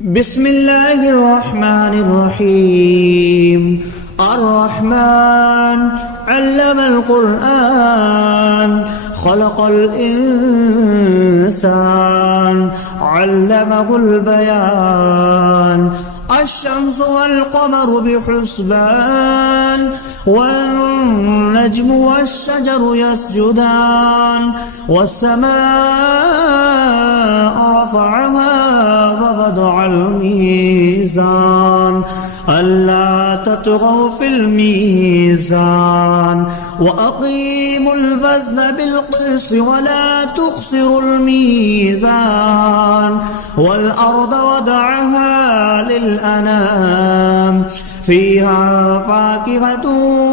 بسم الله الرحمن الرحيم. الرحمن علم القرآن خلق الإنسان علمه البيان. الشمس والقمر بحسبان والنجم والشجر يسجدان والسماء رفعها ووضع الميزان ألا تطغوا في الميزان وأقيموا الوزن بالقسط ولا تخسروا الميزان والأرض وضعها للأنام فيها فاكهة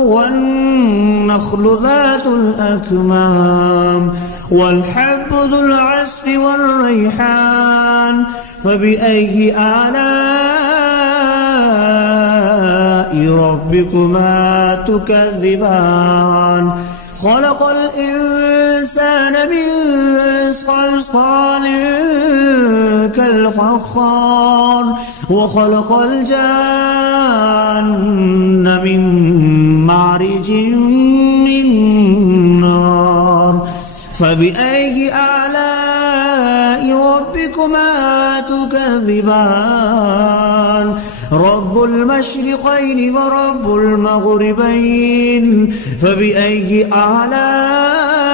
والنخل ذات الأكمام والحب ذو العصف والريحان. فبأي آلاء ربكما تكذبان؟ خلق الإنسان من صلصال كالفخار وخلق الجان من مارج من نار. فبأي آلاء ربكما تكذبان؟ رب المشرقين ورب المغربين. فبأي آلاء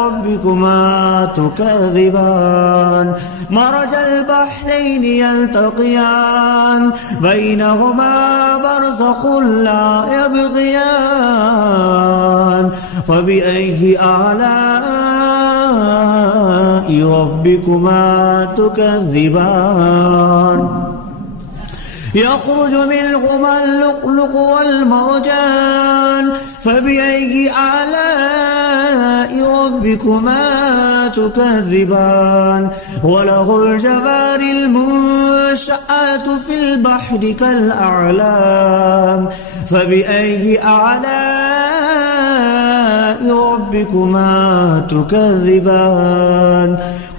ربكما تكذبان؟ مرج البحرين يلتقيان بينهما برزخ لا يبغيان. فبأي آلاء ربكما تكذبان؟ يخرج منهما اللؤلؤ والمرجان. فبأي آلاء ربكما تكذبان؟ وله الجوار المنشآت في البحر كالأعلام. فبأي آلاء ربكما تكذبان؟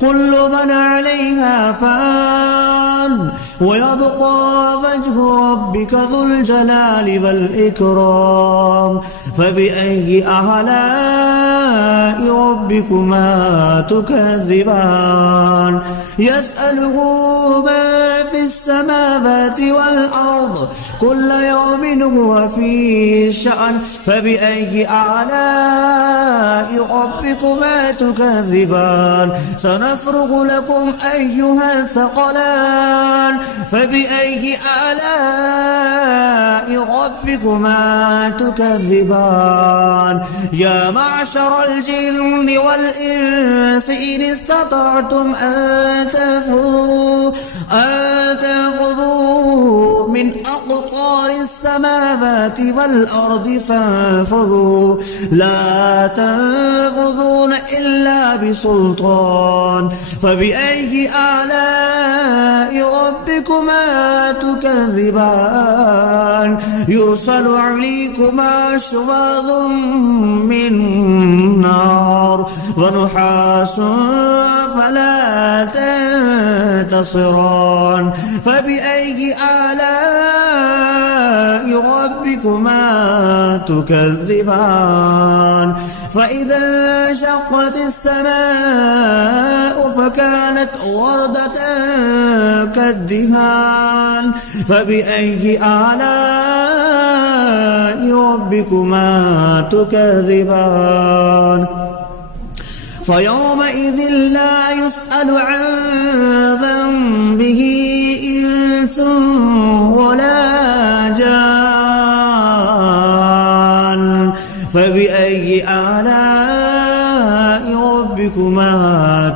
كل من عليها فان ويبقى وجه ربك ذو الجلال والإكرام. فبأي آلاء ربكما تكذبان؟ يسأله من في السماوات والأرض كل يوم هو في شأن. فبأي آلاء ربكما تكذبان؟ سنفرغ لكم أيها الثقلان. فبأي آلاء ربكما تكذبان؟ يا معشر الجن والإنس إن استطعتم أن تنفذوا من أقطار السماوات والأرض فانفذوا لا تنفذون إلا بسلطان. فبأي آلاء ربكما تكذبان؟ يرسل عليكما شواظ من نار ونحاس فلا تنتصران. فبأي آلاء ربكما تكذبان؟ فإذا انشقت السماء فكانت وردة كالدهان. فبأي آلاء ربكما تكذبان؟ فيومئذ لا يسأل عن ذنبه إنس ولا جان. فبأي آلاء ربكما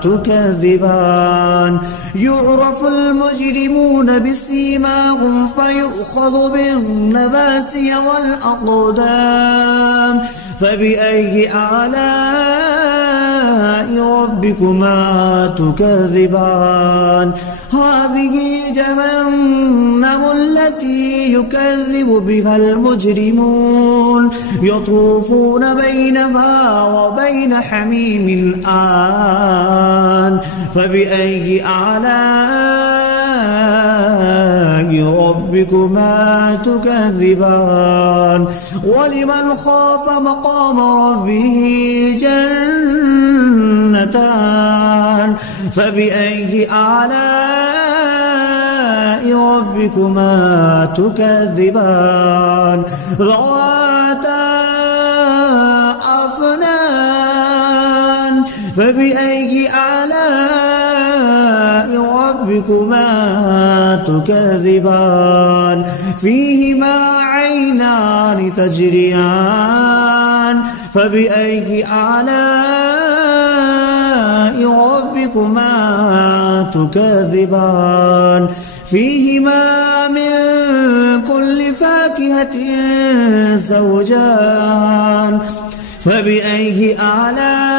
تكذبان؟ يعرف المجرمون بسيماهم فيؤخذ بالنواسي والأقدام. فبأي آلاء ربكما تكذبان؟ هذه جهنم التي يكذب بها المجرمون يطوفون بينها وبين حميم آن. فبأي آلاء ربكما تكذبان ولمن خاف مقام ربه جنتان فبأي آلاء ربكما تكذبان ذواتا أفنان فبأي آلاء ربكما تكذبان فيهما عينان تجريان فبأي آلاء ربكما تكذبان فيهما من كل فاكهة زوجان فبأي آلاء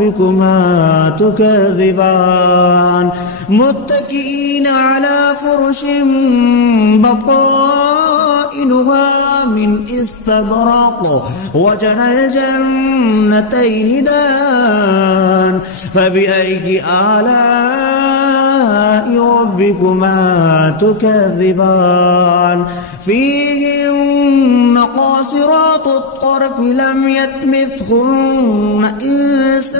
ربكما تكذبان متكئين على فرش بطائنها من استبرق وجنى الجنتين دان فبأي آلاء ربكما تكذبان فيهن قاصرات الطرف لم يطمثهن إنس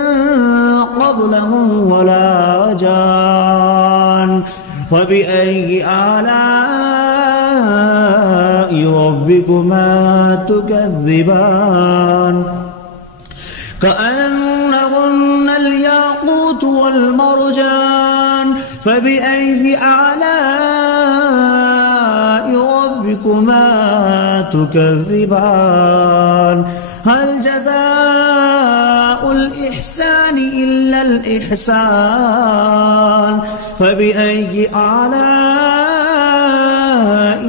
قبلهم ولا جان فبأي آلاء ربكما تكذبان كأنهن الياقوت والمرجان فبأي آلاء ربكما تكذبان هل جزاء الإحسان إلا الإحسان فبأي آلاء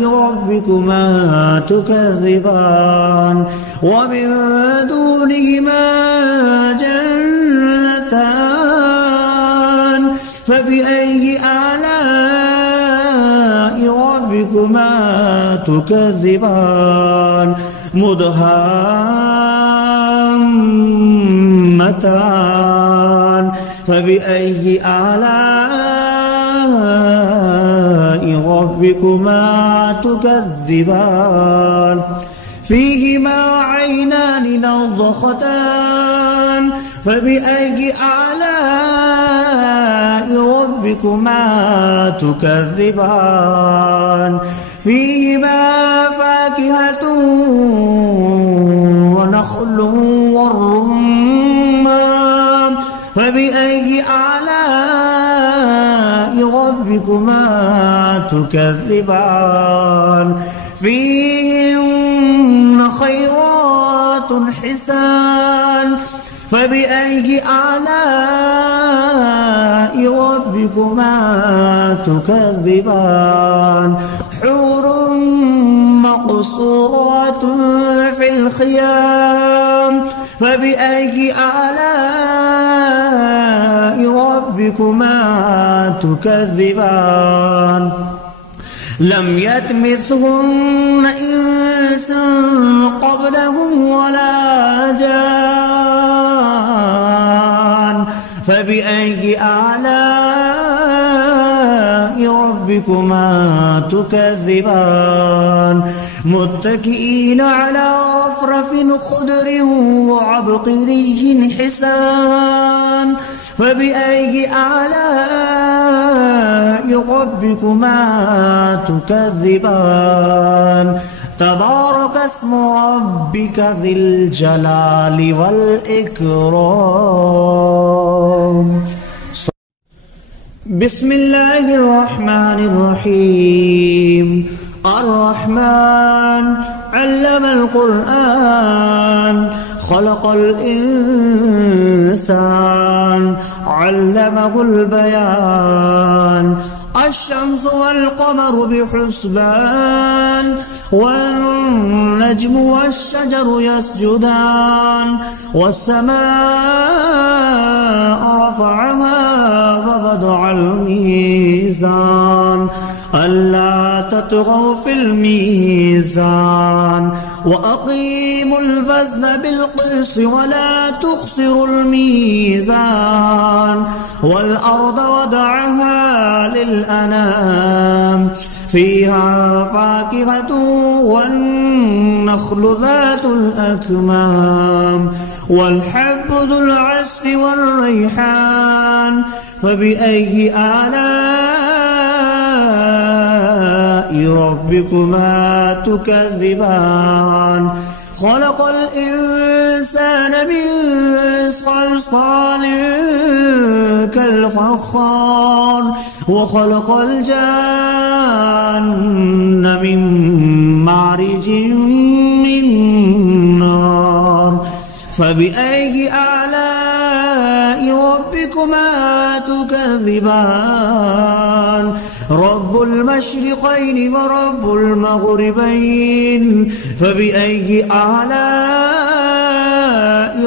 ربكما تكذبان ومن دونهما جنتان فبأي آلاء ربكما تكذبان مدهامتان فبأي آلاء ربكما تكذبان فيهما عينان نضختان فبأي آلاء ربكما تكذبان فيهما فاكهة ونخل والرمان فبأي آلاء ربكما تكذبان فيهن خيرات حسان فبأي آلاء ربكما تكذبان حور مقصورات في الخيام فبأي آلاء ربكما تكذبان لم يطمثهن إنس قبلهم ولا جان فبأي آلاء ربكما تكذبان متكئين على رفرف خضر وعبقري حسان فبأي آلاء ربكما تكذبان تبارك اسم ربك ذي الجلال والإكرام بسم الله الرحمن الرحيم الرحمن علم القرآن خلق الإنسان علمه البيان الشمس والقمر بحسبان والنجم والشجر يسجدان والسماء رفعها فوضع الميزان ألا تطغوا في الميزان وأقيموا الوزن بالقسط ولا تخسروا الميزان والأرض وضعها للأنام فيها فاكهة والنخل ذات الأكمام والحب ذو العصف والريحان فبأي آلاء ربكما تكذبان خلق الإنسان من صلصال كالفخار وخلق الجان من مارج من نار فبأي آلاء ربكما تكذبان رب المشرقين ورب المغربين فبأي آلاء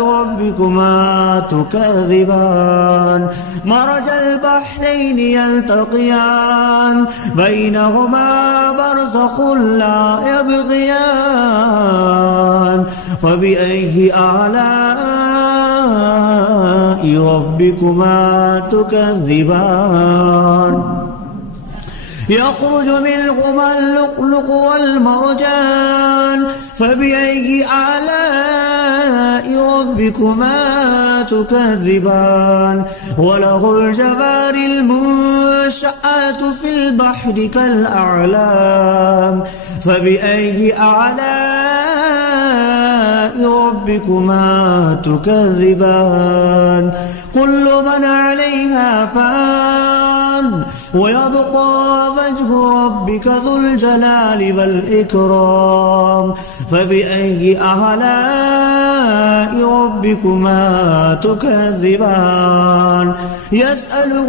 ربكما تكذبان مرج البحرين يلتقيان بينهما برزخ لا يبغيان فبأي آلاء ربكما تكذبان يخرج منهما اللؤلؤ والمرجان فبأي آلاء ربكما تكذبان وله الجوار المنشآت في البحر كالأعلام فبأي آلاء ربكما تكذبان كل من عليها فان ويبقى وجه ربك ذو الجلال والإكرام فبأي آلاء ربكما تكذبان يسأله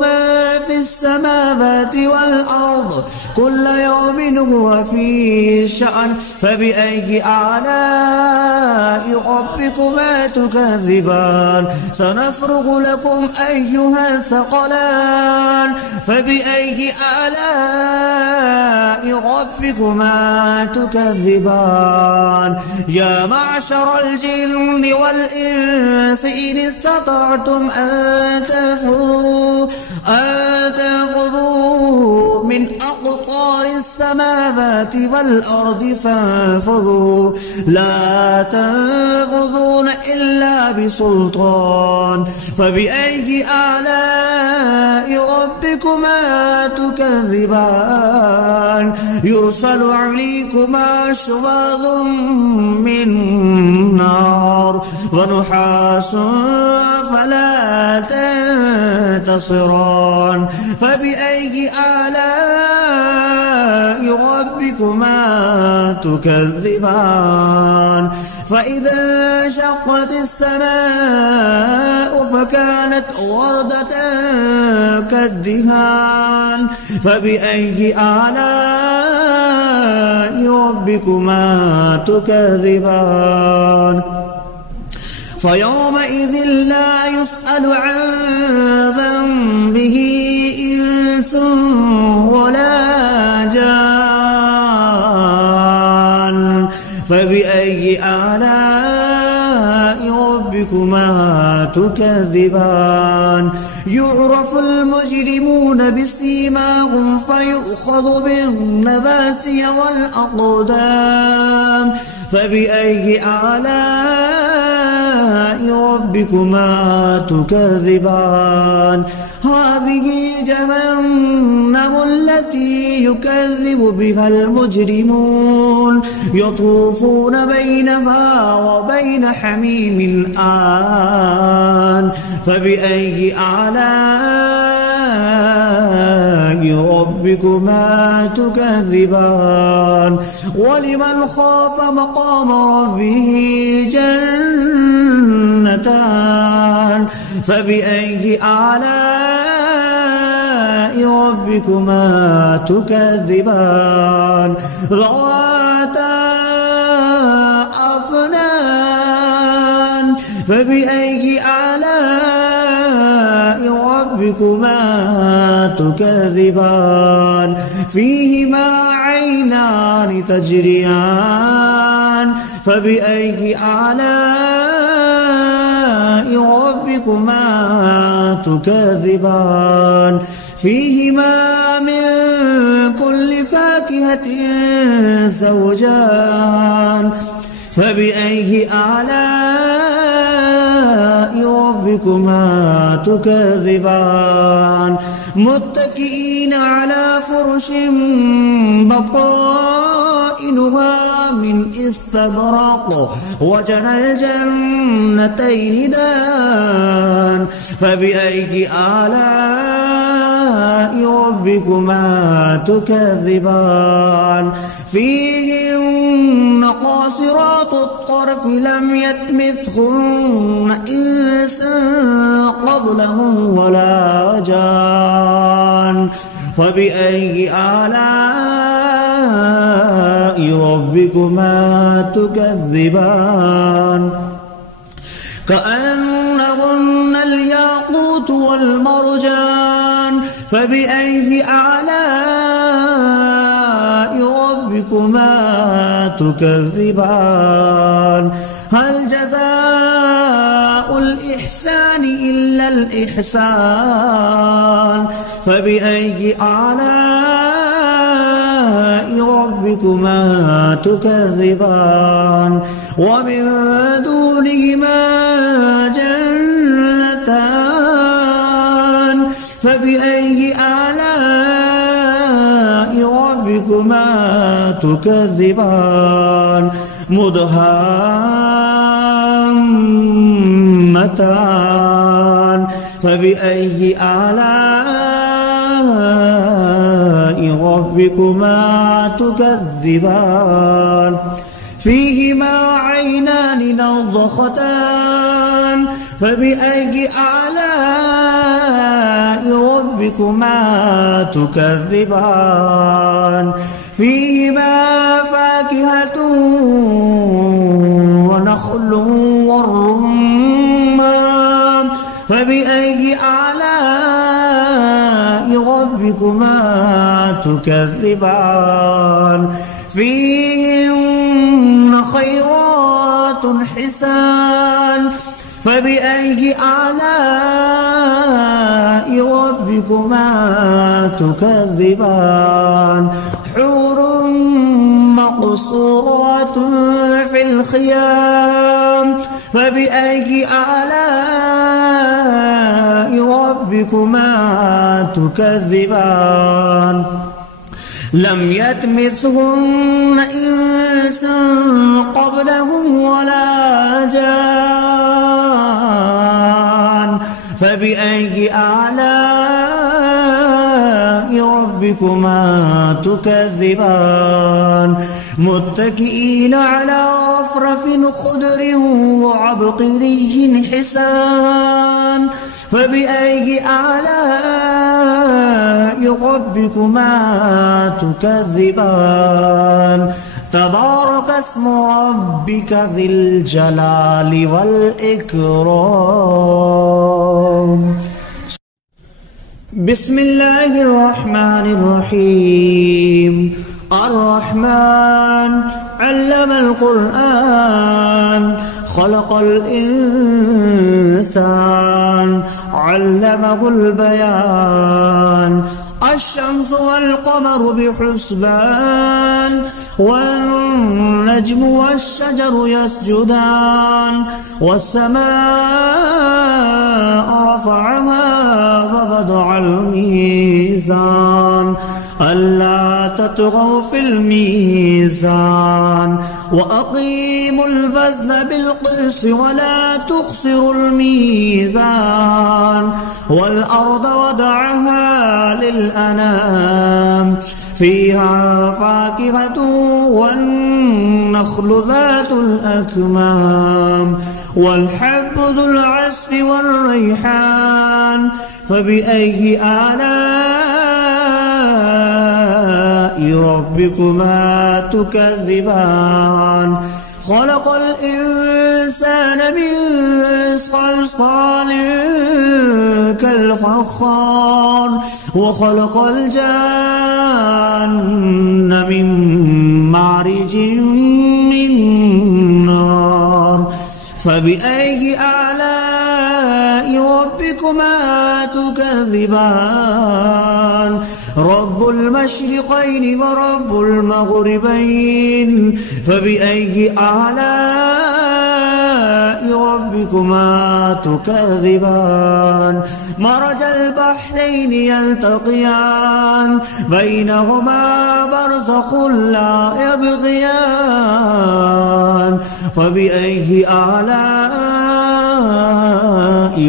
ما في السماوات والأرض كل يوم هو في شأن فبأي آلاء ربكما تكذبان سنفرغ لكم أيها الثقلان فبأي آلاء ربكما تكذبان يا معشر الجن والإنس إن استطعتم أن تنفذوا من أقطار السماوات والأرض فانفذوا لا تنفذون إلا بسلطان فبأي آلاء ربكما تكذبان يرسل عليكما شواظ من نار ونحاس فلا تنتصران فبأي آلاء ربكما تكذبان فإذا انشقت السماء فكانت وردة كالدهان فبأي آلاء ربكما تكذبان فيومئذ لا يسأل عن ذنبه إنس ولا جان فبأي آلاء ربكما تكذبان يعرف المجرمون بسيماهم فيؤخذ بالنواسي والأقدام فبأي آلاء ربكما تكذبان هذه جهنم التي يكذب بها المجرمون يطوفون بينها وبين حميم آن فبأي آلاء ربكما تكذبان ولمن خاف مقام ربه جنتان فبأي آلاء ربكما تكذبان ذواتا أفنان فبأي آلاء ربكما تكذبان فيهما عينان تجريان فبأي آلاء ربكما تكذبان فيهما من كل فاكهة زوجان فبأي آلاء ربكما تكذبان متكئين على فرش بطائنها من استبرق وجنى الجنتين دان فبأي آلاء ربكما تكذبان فيهن قاصرات الطرف لم يطمثهن إنس قبلهم ولا جان فبأي آلاء ربكما تكذبان كأنهن الياقوت والمرجان فبأي آلاء ربكما تكذبان هل جزاء الإحسان إلا الإحسان فبأي آلاء ربكما تكذبان ومن دونهما جنتان فبأي آلاء ربكما تكذبان مدهامتان فبأي آلاء ربكما تكذبان فيهما عينان نضختان فبأي آلاء ربكما تكذبان فيهما فاكهة ونخل والرمان فبأي آلاء ربكما تكذبان فيهن خيرات حسان فبأي آلاء ربكما تكذبان حور مقصورات في الخيام فبأي آلاء ربكما تكذبان لم يطمثهن إنس قبلهم ولا جان فبأي آلاء ربكما تكذبان متكئين على رفرف خضر وعبقري حسان فبأي آلاء ربكما تكذبان تبارك اسم ربك ذي الجلال والإكرام بسم الله الرحمن الرحيم الرحمن علم القرآن خلق الإنسان علمه البيان الشمس والقمر بحسبان والنجم والشجر يسجدان والسماء رفعها ووضع الميزان ألا تطغوا في الميزان وأقيموا الوزن بالقسط ولا تخسروا الميزان والأرض وضعها للأنام فيها فاكهة والنخل ذات الأكمام والحب ذو العصف والريحان فبأي آلاء ربكما تكذبان خلق الإنسان من صلصال كالفخار وخلق الجان من مارج من نار فبأي آلاء ربكما تكذبان رب المشرقين ورب المغربين فبأي آلاء ربكما تكذبان مرج البحرين يلتقيان بينهما برزخ لا يبغيان فبأي آلاء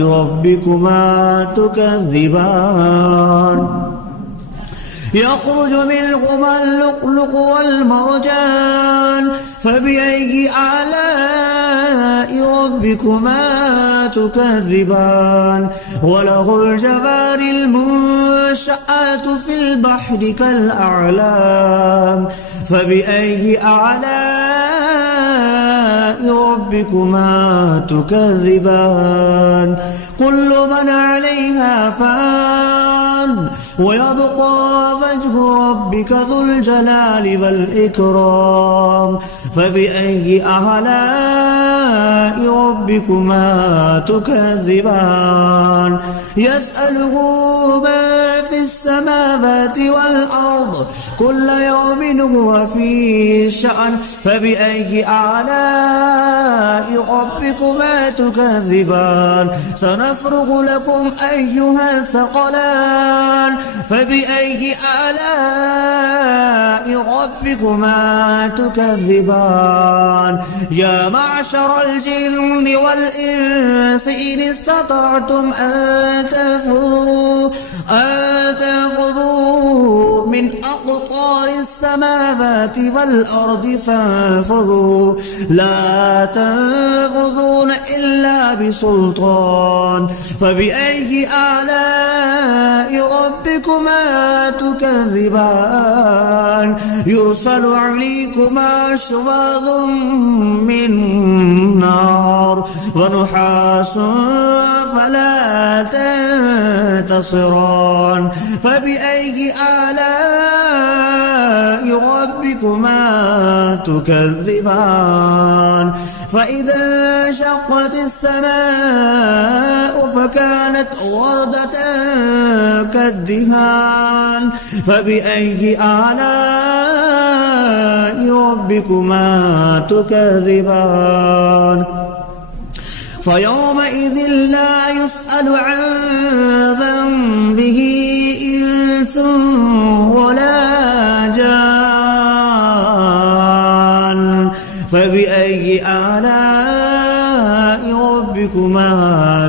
ربكما تكذبان يخرج منهما اللؤلؤ والمرجان فبأي آلاء ربكما تكذبان وله الجوار المنشآت في البحر كالأعلام فبأي آلاء ربكما تكذبان كل من عليها فان ويبقى وجه ربك ذو الجلال والإكرام فبأي آلاء ربكما تكذبان يسأله ما في السماوات والأرض كل يوم هو في شأن فبأي آلاء ربكما تكذبان سنفرغ لكم أيها الثقلان فبأي آلاء ربكما تكذبان يا معشر الجن والإنس إن استطعتم أن تنفذوا من أقطار السماوات والأرض فانفذوا لا تنفذون إلا بسلطان فبأي آلاء ربكما تكذبان يرسل عليكما شواظ من نار ونحاس فلا تنتصران فبأي آلاء ربكما تكذبان فإذا انشقت السماء فكانت وردة كالدهان فبأي آلاء ربكما تكذبان فيومئذ لا يسأل عن ذنبه إنس ولا جان فبأي آلاء ربكما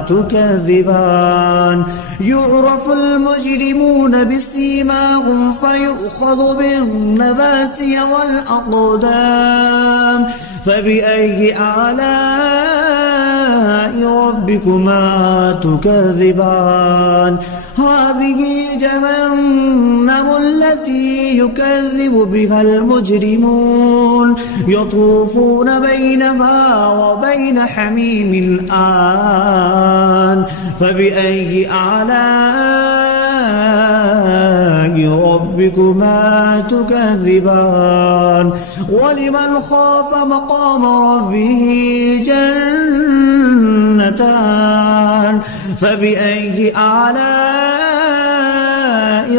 تكذبان يعرف المجرمون بسيماهم فيؤخذ بالنواسي والأقدام فبأي آلاء ربكما تكذبان هذه جهنم التي يكذب بها المجرمون يطوفون بينها وبين حميم آن فبأي آلاء ربكما تكذبان ولمن خاف مقام ربه جنتان فبأي آلاء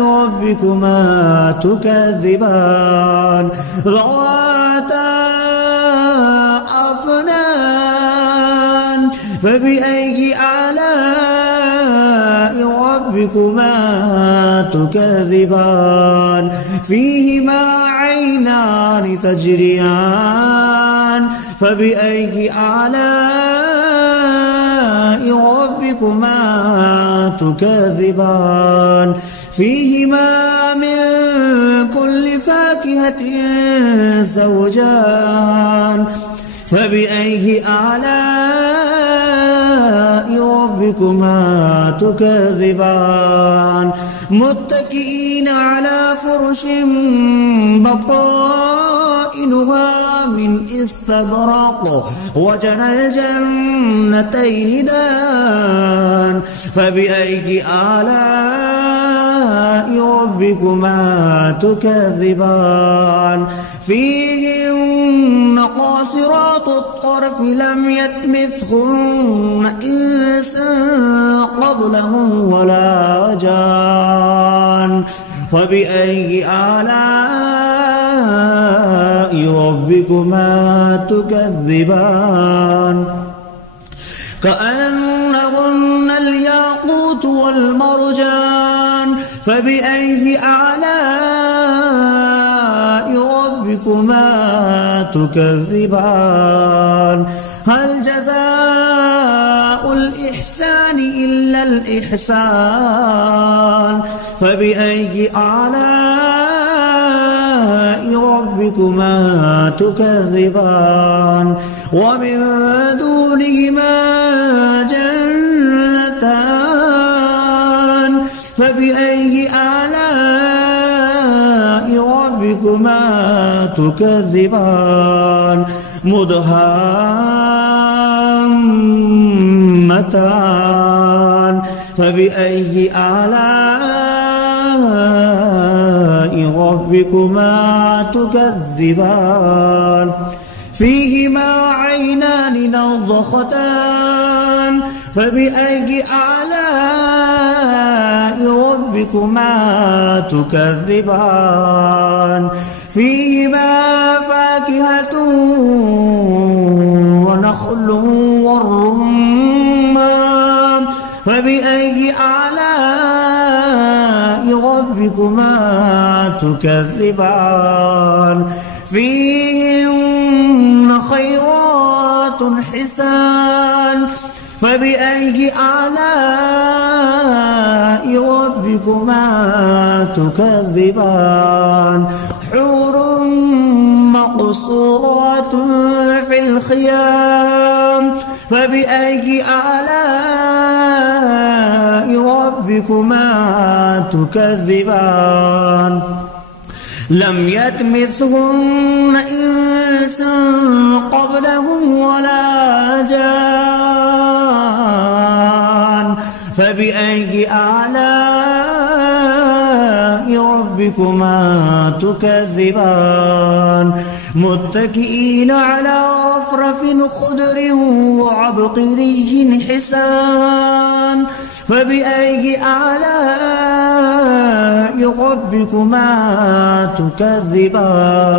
ربكما تكذبان ذواتا أفنان فبأي آلاء ربكما تكذبان فيهما عينان تجريان فبأي آلاء ربكما تكذبان فيهما من كل فاكهة زوجان فبأي آلاء ربكما ربكما تكذبان متكئين على فرش بطائنها من استبرق وجنى الجنتين دان فبأي آلاء ربكما تكذبان فيهن قاصرات الطرف لم يطمثهن إنس قبلهم ولا جان فبأي آلاء ربكما تكذبان كأنهن الياقوت والمرجان فبأي آلاء ربكما تكذبان هل جزاء الإحسان إلا الإحسان فبأي آلاء ربكما تكذبان ومن دونهما جنتان فبأي آلاء ربكما تكذبان مدهامتان فبأي آلاء ربكما تكذبان فيهما عينان نضختان فبأي آلاء ربكما تكذبان فيهما فاكهة ونخل والرمان فبأي آلاء ربكما تكذبان فيهن خيرات حسان فبأي آلاء ربكما تكذبان حور مقصورات في الخيام فبأي آلاء ربكما تكذبان لم يطمثهن إنس قبلهم ولا جان فبأي آلاء ربكما تكذبان متكئين على رفرف خضر وعبقري حسان فبأي آلاء ربكما تكذبان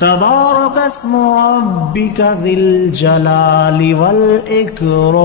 تبارك اسم ربك ذي الجلال والإكرام